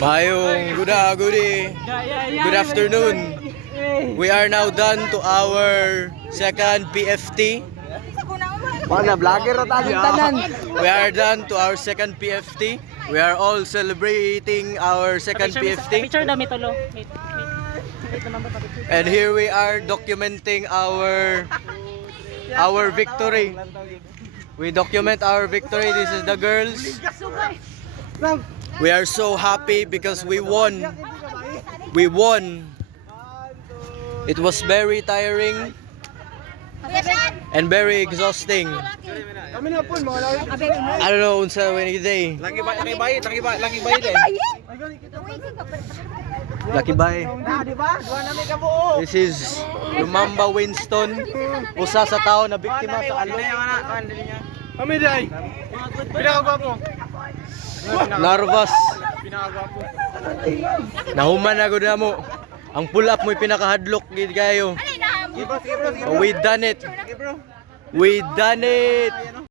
Good afternoon. We are now done to our second PFT. We are done to our second PFT. We are all celebrating our second PFT. And here we are documenting our victory. We document our victory. This is the girls. We are so happy because we won. We won. It was very tiring and very exhausting. I don't know unsa when day. Laki bayit eh. Lucky Bay. This is Lumamba Winston, usa sa tao na biktima sa alok. Kami day. Pinakagwapo. Nervous. Nahuman na gud mo. Ang pull up mo'y pinakahadlok gid kayo. We done it. We done it.